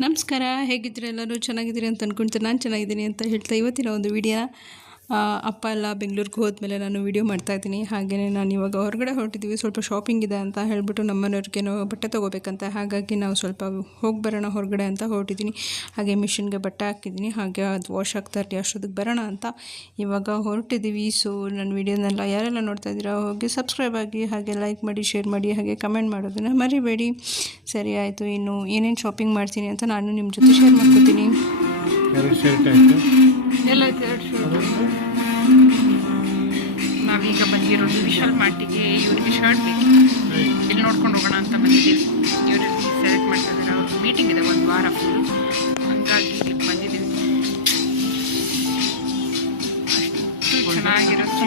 ನಮಸ್ಕಾರ ಹೇಗಿದ್ದೀರಿ ಎಲ್ಲರೂ? ಚೆನ್ನಾಗಿದ್ದೀರಿ ಅಂತ ಅಂದ್ಕೊಳ್ತೀನಿ ನಾನು ಚೆನ್ನಾಗಿದ್ದೀನಿ ಅಂತ ಹೇಳ್ತಾ ಇವತ್ತಿನ ಒಂದು ವಿಡಿಯೋ. ಅಪ್ಪ ಎಲ್ಲ ಬೆಂಗಳೂರಿಗೆ ಹೋದ್ಮೇಲೆ ನಾನು ವಿಡಿಯೋ ಮಾಡ್ತಾಯಿದ್ದೀನಿ ಹಾಗೆಯೇ ನಾನು ಇವಾಗ ಹೊರಗಡೆ ಹೊರಟಿದ್ದೀವಿ ಸ್ವಲ್ಪ ಶಾಪಿಂಗ್ ಇದೆ ಅಂತ ಹೇಳಿಬಿಟ್ಟು ನಮ್ಮ ಮನೆಯವ್ರಿಗೇನೋ ಬಟ್ಟೆ ತೊಗೋಬೇಕಂತ. ಹಾಗಾಗಿ ನಾವು ಸ್ವಲ್ಪ ಹೋಗಿ ಬರೋಣ ಹೊರಗಡೆ ಅಂತ ಹೊರಟಿದ್ದೀನಿ ಹಾಗೆ ಮಿಷಿನ್ಗೆ ಬಟ್ಟೆ ಹಾಕಿದ್ದೀನಿ ಹಾಗೆ ಅದು ವಾಶ್ ಆಗ್ತಾ ಇರಲಿ, ಅಷ್ಟೊತ್ತಿಗೆ ಬರೋಣ ಅಂತ. ಇವಾಗ ಹೊರಟಿದ್ದೀವಿ ಸೊ ನನ್ನ ವಿಡಿಯೋನೆಲ್ಲ ಯಾರೆಲ್ಲ ನೋಡ್ತಾ ಇದ್ದೀರಾ, ಹೋಗಿ ಸಬ್ಸ್ಕ್ರೈಬ್ ಆಗಿ, ಹಾಗೆ ಲೈಕ್ ಮಾಡಿ ಶೇರ್ ಮಾಡಿ, ಹಾಗೆ ಕಮೆಂಟ್ ಮಾಡೋದನ್ನು ಮರಿಬೇಡಿ. ಸರಿ, ಆಯಿತು. ಇನ್ನು ಏನೇನು ಶಾಪಿಂಗ್ ಮಾಡ್ತೀನಿ ಅಂತ ನಾನು ನಿಮ್ಮ ಜೊತೆ ಶೇರ್ ಮಾಡ್ಕೊತೀನಿ. ಎರಡು ಶರ್ಟ್ ನಾವೀಗ ಬಂದಿರೋದು ವಿಶಾಲ್ ಮಾರ್ಟಿಗೆ ಇವರಿಗೆ ಶರ್ಟ್ ಬೇಕು. ಇಲ್ಲಿ ನೋಡ್ಕೊಂಡು ಹೋಗೋಣ ಅಂತ ಬಂದಿದ್ದೀವಿ. ಇವರು ಸೆಲೆಕ್ಟ್ ಮಾಡ್ತಾ ಇದ್ದಾರೆ ಅವ್ರದ್ದು ಮೀಟಿಂಗ್ ಇದೆ ಒಂದು ವಾರ ಫುಲ್ಲು ಹಂಗಾಗಿ ಇಲ್ಲಿ ಬಂದಿದ್ದೀವಿ. ಅಷ್ಟು ಚೆನ್ನಾಗಿರುತ್ತೆ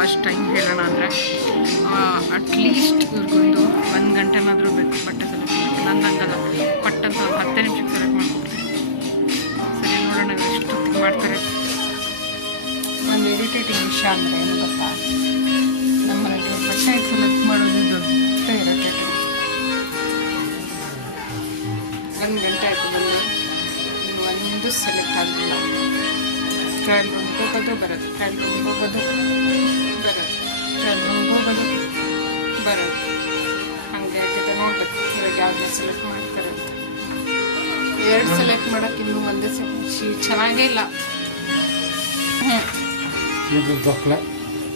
ವಾಚ್ ಟೈಮ್ ಹೇಳೋಣ ಅಂದರೆ ಅಟ್ಲೀಸ್ಟ್ ಇವ್ರಿಗೊಂದು ಒಂದು ಗಂಟೆನಾದರೂ ಬೇಕು ಬಟ್ಟೆ ಸೆಲೆಕ್ಟ್ ಮಾಡಿ ನನ್ನ ಹಂಗಲ್ಲ. ಪಟ್ಟಂತ ಒಂದು ಹತ್ತೇ ನಿಮಿಷಕ್ಕೆ ಸೆಲೆಕ್ಟ್ ಮಾಡ್ಕೊಡ್ತೀನಿ ಸರಿ, ನೋಡೋಣ ಎಷ್ಟು ಮಾಡ್ತಾರೆ. ಒಂದು ಇರಿಟೇಟಿಂಗ್ ವಿಷಯ ಅಂದರೆ ಏನು ಗೊತ್ತಾ? ನಮ್ಮನೆಗೆ ಬಟ್ಟೆ ಸೆಲೆಕ್ಟ್ ಮಾಡೋದು ದೊಡ್ಡ ಇರಿಟೇಟಿಂಗ್ ಒಂದು ಗಂಟೆ ಆಯಿತು ಬಂದು. ಒಂದು ಸೆಲೆಕ್ಟ್ ಆಗಲಿಲ್ಲ. ಟ್ರಯಲ್ ರೂಮ್ಗೆ ಹೋಗೋದು, ಬರೋದು. ಟ್ರಯಲ್ ರೂಮ್ಗೆ ಹೋಗೋದು. ರೂಮ್ಗೆ ಹೋಗೋದು. ಬರೋದು ಹಾಗೆ ಆಗಿದೆ. ನೋಡ್ಬೇಕು. ಇವಾಗ ಯಾವ್ದು ಸೆಲೆಕ್ಟ್ ಮಾಡ್ತಾರೆ ಅಂತ. ಎರಡು ಸೆಲೆಕ್ಟ್ ಮಾಡೋಕೆ ಇನ್ನೂ ಒಂದೇ ಸೆಲೆಕ್ಟ್ ಚೆನ್ನಾಗೇ ಇಲ್ಲ. ಹ್ಞೂ ಬಕ್ಲ.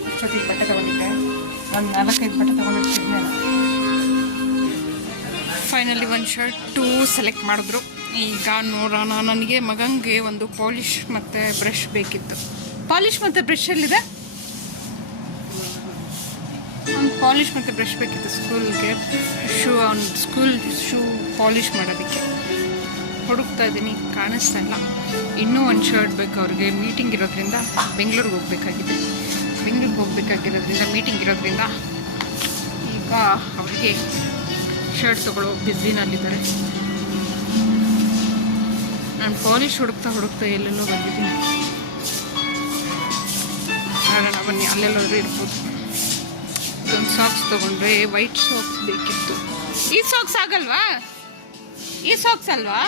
ಅಷ್ಟೊತ್ತಿಗೆ ಬಟ್ಟೆ ತಗೊಂಡಿದ್ದೆ. ಒಂದು ನಾಲ್ಕೈದು ಬಟ್ಟೆ ತಗೊಂಡಿರ್ತಿದ್ದೆ ಫೈನಲಿ ಒಂದು ಶರ್ಟು ಸೆಲೆಕ್ಟ್ ಮಾಡಿದ್ರು. ಈಗ ನೋಡೋಣ. ನನಗೆ ಮಗಂಗೆ ಒಂದು ಪಾಲಿಶ್ ಮತ್ತು ಬ್ರಷ್ ಬೇಕಿತ್ತು. ಪಾಲಿಶ್ ಮತ್ತು ಬ್ರಷ್ ಎಲ್ಲಿದೆ? ಪಾಲಿಶ್ ಮತ್ತು ಬ್ರಷ್ ಬೇಕಿತ್ತು ಸ್ಕೂಲ್ಗೆ ಶೂ ಅವ್ನ ಸ್ಕೂಲ್ ಶೂ ಪಾಲಿಶ್ ಮಾಡೋದಕ್ಕೆ. ಹುಡುಕ್ತಾ ಇದ್ದೀನಿ, ಕಾಣಿಸ್ತಾ ಇಲ್ಲ. ಇನ್ನೂ ಒಂದು ಶರ್ಟ್ ಬೇಕು ಅವ್ರಿಗೆ. ಮೀಟಿಂಗ್ ಇರೋದ್ರಿಂದ ಬೆಂಗಳೂರಿಗೆ ಹೋಗ್ಬೇಕಾಗಿದೆ. ಬೆಂಗಳೂರಿಗೆ ಹೋಗ್ಬೇಕಾಗಿರೋದ್ರಿಂದ ಮೀಟಿಂಗ್ ಇರೋದ್ರಿಂದ ಈಗ ಅವರಿಗೆ ಶರ್ಟ್ ತೊಗೊಳ್ಳೋ ಬ್ಯುಸಿನಲ್ಲಿದ್ದಾರೆ ನಾನು ಪಾಲಿಶ್ ಹುಡುಕ್ತಾ ಹುಡುಕ್ತಾ ಎಲ್ಲೆಲ್ಲೋ ಬಂದಿದ್ದೀನಿ. ಬನ್ನಿ, ಅಲ್ಲೆಲ್ಲಾದ್ರೂ ಇರ್ಬೋದು. ಇದೊಂದು ಸಾಕ್ಸ್ ತೊಗೊಂಡ್ರೆ ವೈಟ್ ಸಾಕ್ಸ್ ಬೇಕಿತ್ತು. ಈ ಸಾಕ್ಸ್ ಆಗಲ್ವಾ? ಈ ಸಾಕ್ಸ್ ಅಲ್ವಾ?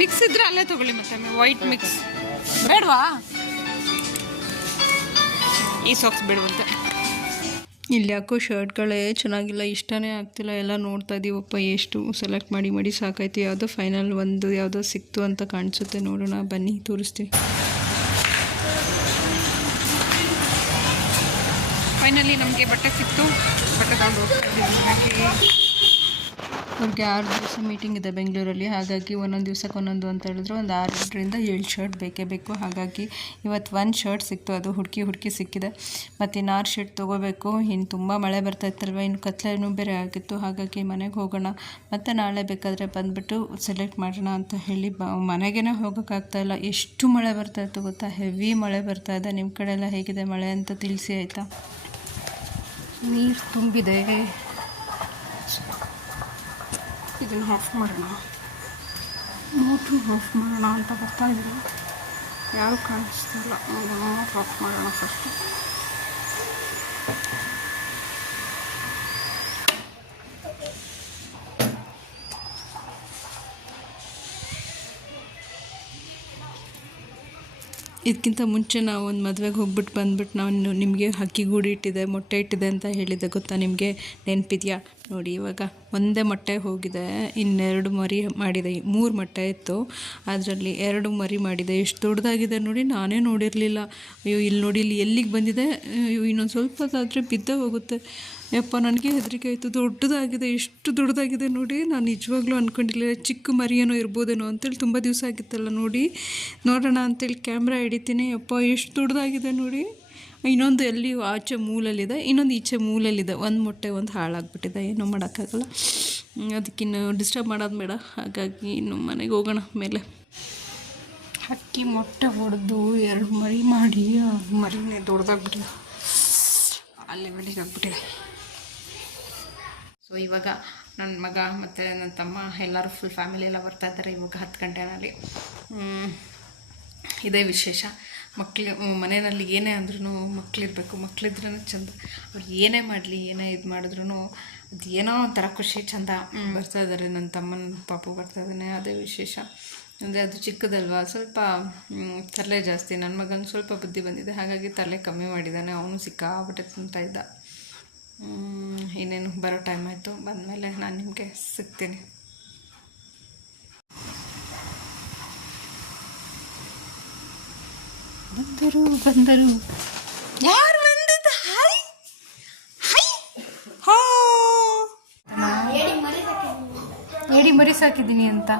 ಮಿಕ್ಸ್ ಇದ್ರೆ ಅಲ್ಲೇ ತಗೊಳ್ಳಿ ಮತ್ತೆ ವೈಟ್ ಮಿಕ್ಸ್ ಬೇಡವಾ? ಈ ಸಾಕ್ಸ್ ಬೇಡವಂತೆ. ಇಲ್ಲಿ ಯಾಕೋ ಶರ್ಟ್ಗಳೇ ಚೆನ್ನಾಗಿಲ್ಲ, ಇಷ್ಟನೇ ಆಗ್ತಿಲ್ಲ, ಎಲ್ಲ ನೋಡ್ತಾ ಇದ್ದೀವಪ್ಪ ಎಷ್ಟು ಸೆಲೆಕ್ಟ್ ಮಾಡಿ ಮಾಡಿ ಸಾಕಾಯ್ತು, ಯಾವುದೋ ಫೈನಲ್ ಒಂದು, ಯಾವುದೋ ಸಿಕ್ತು ಅಂತ ಕಾಣಿಸುತ್ತೆ, ನೋಡೋಣ, ಬನ್ನಿ, ತೋರಿಸ್ತೀನಿ. ಫೈನಲಿ ನಮಗೆ ಬಟ್ಟೆ ಸಿಕ್ತು. ಬಟ್ಟೆ ತಗೊಂಡು ಹೋಗ್ತಾ ಇದ್ದೀವಿ ಅವ್ರಿಗೆ ಆರು ದಿವಸ ಮೀಟಿಂಗ್ ಇದೆ ಬೆಂಗಳೂರಲ್ಲಿ. ಹಾಗಾಗಿ ಒಂದೊಂದು ದಿವ್ಸಕ್ಕೆ ಒಂದೊಂದು ಅಂತ ಹೇಳಿದ್ರು. ಒಂದು ಆರರಿಂದ ಏಳು ಶರ್ಟ್ ಬೇಕೇ ಬೇಕು. ಹಾಗಾಗಿ ಇವತ್ತು ಒಂದು ಶರ್ಟ್ ಸಿಕ್ತು. ಅದು ಹುಡುಕಿ ಹುಡುಕಿ ಸಿಕ್ಕಿದೆ. ಮತ್ತು ಇನ್ನು ಆರು ಶರ್ಟ್ ತೊಗೋಬೇಕು. ಇನ್ನು ತುಂಬ ಮಳೆ ಬರ್ತಾ ಇತ್ತಲ್ವ? ಇನ್ನು ಕತ್ಲೇನೂ ಬೇರೆ ಆಗಿತ್ತು. ಹಾಗಾಗಿ ಮನೆಗೆ ಹೋಗೋಣ. ಮತ್ತು ನಾಳೆ ಬೇಕಾದರೆ ಬಂದುಬಿಟ್ಟು ಸೆಲೆಕ್ಟ್ ಮಾಡೋಣ ಅಂತ ಹೇಳಿ ಬ ಮನೆಗೇ ಹೋಗೋಕ್ಕಾಗ್ತಾಯಿಲ್ಲ ಎಷ್ಟು ಮಳೆ ಬರ್ತಾ ಇತ್ತು ಗೊತ್ತಾ? ಹೆವಿ ಮಳೆ ಬರ್ತಾ ಇದೆ. ನಿಮ್ಮ ಕಡೆ ಎಲ್ಲ ಹೇಗಿದೆ ಮಳೆ ಅಂತ ತಿಳಿಸಿ ಆಯಿತಾ? ನೀರು ತುಂಬಿದೆ. ಇದನ್ನು ಆಫ್ ಮಾಡೋಣ. ಮೋಟ್ರು ಆಫ್ ಮಾಡೋಣ ಅಂತ ಬರ್ತಾ ಇದ್ರು ಯಾರು ಕಾಣಿಸ್ತಿಲ್ಲ. ಆಫ್ ಮಾಡೋಣ ಫಸ್ಟು ಇದಕ್ಕಿಂತ ಮುಂಚೆ ನಾವು ಒಂದು ಮದುವೆಗೆ ಹೋಗ್ಬಿಟ್ಟು ಬಂದ್ಬಿಟ್ಟು ನಾನು ನಿಮಗೆ ಹಕ್ಕಿ ಗೂಡು ಇಟ್ಟಿದೆ, ಮೊಟ್ಟೆ ಇಟ್ಟಿದೆ ಅಂತ ಹೇಳಿದೆ. ಗೊತ್ತಾ ನಿಮಗೆ ನೆನಪಿದೆಯಾ? ನೋಡಿ, ಇವಾಗ ಒಂದೇ ಮೊಟ್ಟೆ ಹೋಗಿದೆ, ಇನ್ನೆರಡು ಮರಿ ಮಾಡಿದೆ, ಮೂರು ಮೊಟ್ಟೆ ಇತ್ತು. ಅದರಲ್ಲಿ ಎರಡು ಮರಿ ಮಾಡಿದೆ. ಎಷ್ಟು ದೊಡ್ಡದಾಗಿದೆ ನೋಡಿ, ನಾನೇ ನೋಡಿರಲಿಲ್ಲ. ಅಯ್ಯೋ, ಇಲ್ಲಿ ನೋಡಿ, ಇಲ್ಲಿ ಎಲ್ಲಿಗೆ ಬಂದಿದೆ? ಅಯ್ಯೋ, ಇನ್ನೊಂದು ಸ್ವಲ್ಪ ಹೊತ್ತಾದರೆ ಬಿದ್ದೇ ಹೋಗುತ್ತೆ. ಯಪ್ಪ, ನನಗೆ ಹೆದರಿಕೆ ಆಯಿತು. ದೊಡ್ಡದಾಗಿದೆ, ಎಷ್ಟು ದೊಡ್ಡದಾಗಿದೆ ನೋಡಿ, ನಾನು ನಿಜವಾಗ್ಲೂ ಅಂದ್ಕೊಂಡಿಲ್ಲ ಚಿಕ್ಕ ಮರಿಯೇನೋ ಇರ್ಬೋದೇನೋ ಅಂತೇಳಿ ತುಂಬ ದಿವಸ ಆಗಿತ್ತಲ್ಲ ನೋಡಿ. ನೋಡೋಣ ಅಂತೇಳಿ ಕ್ಯಾಮ್ರಾ ಹಿಡಿತೀನಿ. ಯಪ್ಪ, ಎಷ್ಟು ದೊಡ್ಡದಾಗಿದೆ ನೋಡಿ. ಇನ್ನೊಂದು ಎಲ್ಲಿ ಆಚೆ ಮೂಲಲ್ಲಿದೆ, ಇನ್ನೊಂದು ಈಚೆ ಮೂಲಲ್ಲಿದೆ. ಒಂದು ಮೊಟ್ಟೆ, ಒಂದು ಹಾಳಾಗ್ಬಿಟ್ಟಿದೆ. ಏನೂ ಮಾಡೋಕ್ಕಾಗಲ್ಲ. ಅದಕ್ಕಿನ್ನು ಡಿಸ್ಟರ್ಬ್ ಮಾಡೋದು ಬೇಡ. ಹಾಗಾಗಿ ಇನ್ನು ಮನೆಗೆ ಹೋಗೋಣ ಮೇಲೆ ಅಕ್ಕಿ ಮೊಟ್ಟೆ ಹೊಡೆದು ಎರಡು ಮರಿ ಮಾಡಿ ಮರಿನೇ ದೊಡ್ಡದಾಗ್ಬಿಟ್ಟಿದೆ ಅಲ್ಲಿ ಬೆಳಿಗ್ಗೆ ಆಗ್ಬಿಟ್ಟಿದೆ ಸೊ ಇವಾಗ ನನ್ನ ಮಗ ಮತ್ತು ನನ್ನ ತಮ್ಮ ಎಲ್ಲರೂ ಫುಲ್ ಫ್ಯಾಮಿಲಿ ಎಲ್ಲ ಬರ್ತಾ ಇದ್ದಾರೆ ಇವಾಗ ಹತ್ತು ಗಂಟೆನಲ್ಲಿ. ಇದೇ ವಿಶೇಷ. ಮಕ್ಳು ಮನೆಯಲ್ಲಿ ಏನೇ ಅಂದ್ರೂ ಮಕ್ಕಳಿರ್ಬೇಕು ಮಕ್ಕಳಿದ್ರೂ ಚಂದ. ಅವ್ರು ಏನೇ ಮಾಡಲಿ, ಏನೇ ಇದು ಮಾಡಿದ್ರು ಅದು ಏನೋ ಒಂಥರ ಖುಷಿ, ಚಂದ. ಬರ್ತಾ ಇದ್ದಾರೆ ನನ್ನ ತಮ್ಮನ ಪಾಪು ಬರ್ತಾ ಇದ್ದಾನೆ ಅದೇ ವಿಶೇಷ. ಅಂದರೆ ಅದು ಚಿಕ್ಕದಲ್ವಾ? ಸ್ವಲ್ಪ ತರಲೆ ಜಾಸ್ತಿ. ನನ್ನ ಮಗನ ಸ್ವಲ್ಪ ಬುದ್ಧಿ ಬಂದಿದೆ. ಹಾಗಾಗಿ ತರಲೆ ಕಮ್ಮಿ ಮಾಡಿದ್ದಾನೆ ಅವನು ಸಿಕ್ಕಾಬಿಟ್ಟೆ ತಿಂತಾ ಇದ್ದ. ಇನ್ನೇನು, ಬರೋ ಟೈಮ್ ಆಯಿತು. ಬಂದಮೇಲೆ ನಾನು ನಿಮಗೆ ಸಿಗ್ತೀನಿ. ಬಂದರು ಬಂದರು. ಯಾರು ಬಂದದ್ದು? ಹಾಯ್ ಹಾಯ್ ಹೋ. ಏಡಿ ಮರಿ ಸಾಕಿದ್ದೀನಿ ಅಂತ.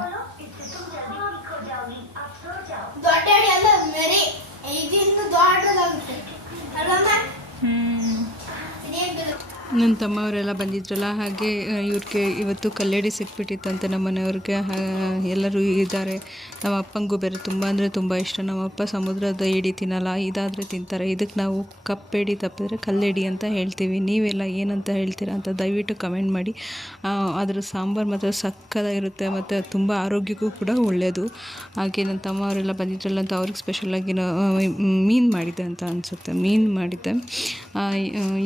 ನನ್ನ ತಮ್ಮವರೆಲ್ಲ ಬಂದಿದ್ರಲ್ಲ, ಹಾಗೆ ಇವ್ರಿಗೆ ಇವತ್ತು ಕಲ್ಲೆಡಿ ಸಿಕ್ಬಿಟ್ಟಿತ್ತಂತೆ ನಮ್ಮ ಮನೆಯವ್ರಿಗೆ ಎಲ್ಲರೂ ಇದ್ದಾರೆ. ನಮ್ಮ ಅಪ್ಪಂಗೂ ಬೇರೆ ತುಂಬ, ಅಂದರೆ ತುಂಬ ಇಷ್ಟ. ನಮ್ಮ ಅಪ್ಪ ಸಮುದ್ರದ ಏಡಿ ತಿನ್ನಲ್ಲ, ಇದಾದರೆ ತಿಂತಾರೆ. ಇದಕ್ಕೆ ನಾವು ಕಪ್ಪೇಡಿ ತಪ್ಪಿದ್ರೆ ಕಲ್ಲೆಡಿ ಅಂತ ಹೇಳ್ತೀವಿ. ನೀವೆಲ್ಲ ಏನಂತ ಹೇಳ್ತೀರಾ ಅಂತ ದಯವಿಟ್ಟು ಕಮೆಂಟ್ ಮಾಡಿ. ಅದರ ಸಾಂಬಾರು ಮಾತ್ರ ಸಕ್ಕದಾಗಿರುತ್ತೆ ಮತ್ತು ತುಂಬ ಆರೋಗ್ಯಕ್ಕೂ ಕೂಡ ಒಳ್ಳೆಯದು ಹಾಗೆ ನನ್ನ ತಮ್ಮವರೆಲ್ಲ ಬಂದಿದ್ರಲ್ಲ ಅಂತ ಅವ್ರಿಗೆ ಸ್ಪೆಷಲಾಗಿ ಮೀನು ಮಾಡಿದ್ದೆ ಅಂತ ಅನಿಸುತ್ತೆ. ಮೀನು ಮಾಡಿದ್ದೆ.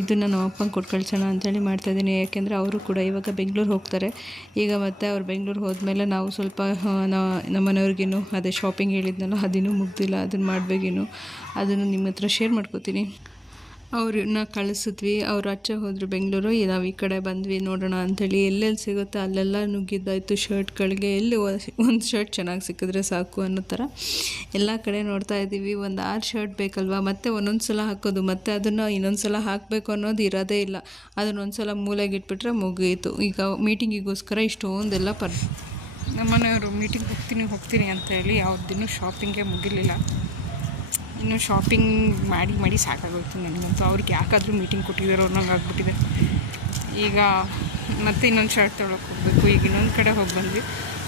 ಇದನ್ನು ನಮ್ಮ ಅಪ್ಪಂಗೆ ಕೊಟ್ಟು ಕಳ್ಸೋಣ ಅಂತೇಳಿ ಮಾಡ್ತಾಯಿದ್ದೀನಿ ಯಾಕೆಂದರೆ ಅವರು ಕೂಡ ಇವಾಗ ಬೆಂಗಳೂರು ಹೋಗ್ತಾರೆ. ಈಗ ಮತ್ತೆ ಅವ್ರು ಬೆಂಗಳೂರು ಹೋದ್ಮೇಲೆ ನಾವು ಸ್ವಲ್ಪ ನಮ್ಮ ಮನೆಯವ್ರಿಗೇನು ಅದೇ ಶಾಪಿಂಗ್ ಹೇಳಿದ್ನಲ್ಲ, ಅದಿನ್ನೂ ಮುಗ್ದಿಲ್ಲ, ಅದನ್ನು ಮಾಡಬೇಕೇನು, ಅದನ್ನು ನಿಮ್ಮ ಹತ್ರ ಶೇರ್ ಮಾಡ್ಕೋತೀನಿ. ಅವ್ರನ್ನ ಕಳಿಸಿದ್ವಿ, ಅವ್ರು ಆಚೆ ಹೋದ್ರು, ಬೆಂಗಳೂರು ನಾವು ಈ ಕಡೆ ಬಂದ್ವಿ, ನೋಡೋಣ ಅಂಥೇಳಿ ಎಲ್ಲೆಲ್ಲಿ ಸಿಗುತ್ತೆ ಅಲ್ಲೆಲ್ಲ ನುಗ್ಗಿದ್ದಾಯಿತು ಶರ್ಟ್ಗಳಿಗೆ. ಎಲ್ಲಿ ಒಂದು ಶರ್ಟ್ ಚೆನ್ನಾಗಿ ಸಿಕ್ಕಿದ್ರೆ ಸಾಕು ಅನ್ನೋ ಥರ ಎಲ್ಲ ಕಡೆ ನೋಡ್ತಾ ಇದ್ದೀವಿ. ಒಂದು ಆರು ಶರ್ಟ್ ಬೇಕಲ್ವಾ? ಮತ್ತೆ ಒಂದೊಂದು ಸಲ ಹಾಕೋದು, ಮತ್ತೆ ಅದನ್ನು ಇನ್ನೊಂದು ಸಲ ಹಾಕಬೇಕು ಅನ್ನೋದು ಇರೋದೇ ಇಲ್ಲ. ಅದನ್ನೊಂದು ಸಲ ಮೂಲೆಗೆ ಇಟ್ಬಿಟ್ರೆ ಮುಗೀತು. ಈಗ ಮೀಟಿಂಗಿಗೋಸ್ಕರ ಇಷ್ಟೊಂದೆಲ್ಲ ಪರ್ ನಮ್ಮನೆಯವರು ಮೀಟಿಂಗ್ ಹೋಗ್ತೀನಿ ಹೋಗ್ತೀನಿ ಅಂತ ಹೇಳಿ ಯಾವ್ದಿನ್ನೂ ಶಾಪಿಂಗೇ ಮುಗಿಲಿಲ್ಲ. ಇನ್ನು ಶಾಪಿಂಗ್ ಮಾಡಿ ಮಾಡಿ ಸಾಕಾಗೋಯ್ತು ನನಗಂತೂ. ಅವ್ರಿಗೆ ಯಾಕಾದರೂ ಮೀಟಿಂಗ್ ಕೊಟ್ಟಿದ್ದಾರೋ ಅನ್ನೋಂಗೆ ಆಗ್ಬಿಟ್ಟಿದೆ. ಈಗ ಮತ್ತೆ ಇನ್ನೊಂದು ಶರ್ಟ್ ತೊಗೊಳಕ್ಕೆ ಹೋಗಬೇಕು. ಈಗ ಇನ್ನೊಂದು ಕಡೆ ಹೋಗಿ ಬಂದ್ವಿ.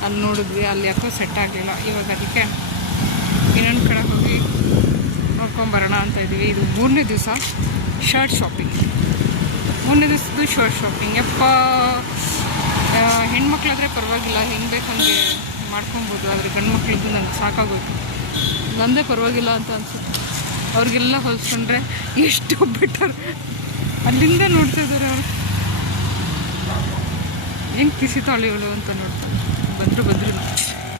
ಅಲ್ಲಿ ನೋಡಿದ್ವಿ, ಅಲ್ಲಿ ಯಾಕೋ ಸೆಟ್ ಆಗಲಿಲ್ಲ. ಇವಾಗ ಅದಕ್ಕೆ ಇನ್ನೊಂದು ಕಡೆ ಹೋಗಿ ನೋಡ್ಕೊಂಬರೋಣ ಅಂತ ಇದ್ದೀವಿ. ಇದು ಮೂರನೇ ದಿವಸ ಶರ್ಟ್ ಶಾಪಿಂಗ್ ಮೂರನೇ ದಿವಸದ್ದು ಶರ್ಟ್ ಶಾಪಿಂಗ್ ಯಪ್ಪ ಹೆಣ್ಮಕ್ಳಾದ್ರೆ ಪರವಾಗಿಲ್ಲ. ಹೆಂಗೆ ಬೇಕು ಹಂಗೆ ಮಾಡ್ಕೊಬೋದು, ಆದರೆ ಗಂಡು ಮಕ್ಕಳಿದ್ದು ನನಗೆ ಸಾಕಾಗೋಯ್ತು. ನಂದೇ ಪರವಾಗಿಲ್ಲ ಅಂತ ಅನಿಸುತ್ತೆ. ಅವ್ರಿಗೆಲ್ಲ ಹೊಲಿಸ್ಕೊಂಡ್ರೆ ಎಷ್ಟು ಬೆಟರ್ ಅಲ್ಲಿಂದ ನೋಡ್ತಾ ಇದ್ದಾರೆ ಅವರು. ಹೆಂಗೆ ಕಿಸಿತಾಳೆ ಇವಳು ಅಂತ ನೋಡ್ತಾರೆ. ಬಂದರು ಬಂದರು.